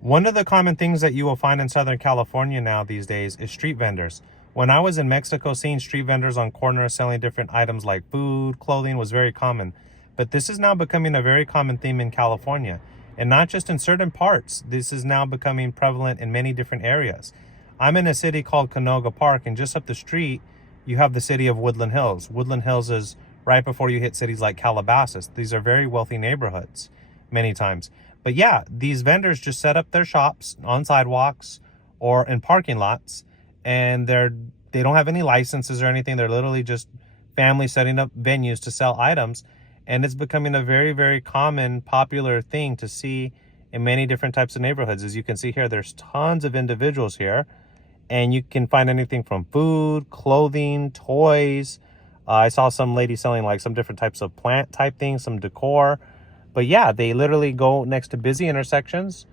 One of the common things that you will find in Southern California now these days is street vendors. When I was in Mexico, seeing street vendors on corners selling different items like food, clothing was very common. But this is now becoming a very common theme in California. And not just in certain parts, this is now becoming prevalent in many different areas. I'm in a city called Canoga Park, and just up the street, you have the city of Woodland Hills. Woodland Hills is right before you hit cities like Calabasas. These are very wealthy neighborhoods many times. But yeah, these vendors just set up their shops on sidewalks or in parking lots, and they don't have any licenses or anything. They're literally just families setting up venues to sell items, and it's becoming a very, very common, popular thing to see in many different types of neighborhoods. As you can see here, there's tons of individuals here, and you can find anything from food, clothing, toys. I saw some lady selling like some different types of plant type things, some decor. But yeah, they literally go next to busy intersections,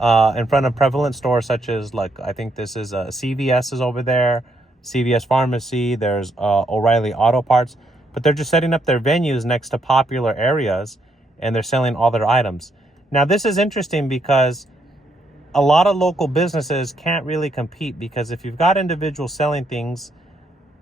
in front of prevalent stores such as, like, I think this is CVS is over there, CVS Pharmacy, there's O'Reilly Auto Parts. But they're just setting up their venues next to popular areas, and they're selling all their items. Now, this is interesting because a lot of local businesses can't really compete, because if you've got individuals selling things,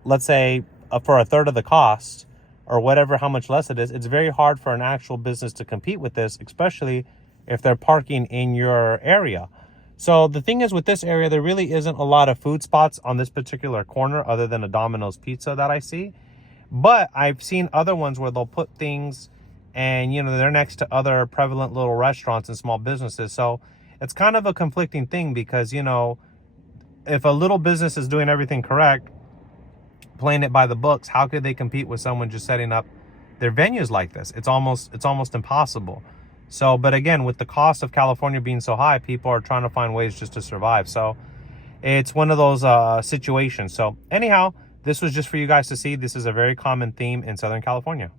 let's say for a third of the cost, or whatever, how much less it is, it's very hard for an actual business to compete with this, especially if they're parking in your area. So the thing is, with this area, there really isn't a lot of food spots on this particular corner other than a Domino's Pizza that I see. But I've seen other ones where they'll put things and, they're next to other prevalent little restaurants and small businesses. So it's kind of a conflicting thing because, if a little business is doing everything correct, playing it by the books, how could they compete with someone just setting up their venues like this? It's almost impossible. So, but again, with the cost of California being so high, people are trying to find ways just to survive. So it's one of those situations. So anyhow, this was just for you guys to see. This is a very common theme in Southern California.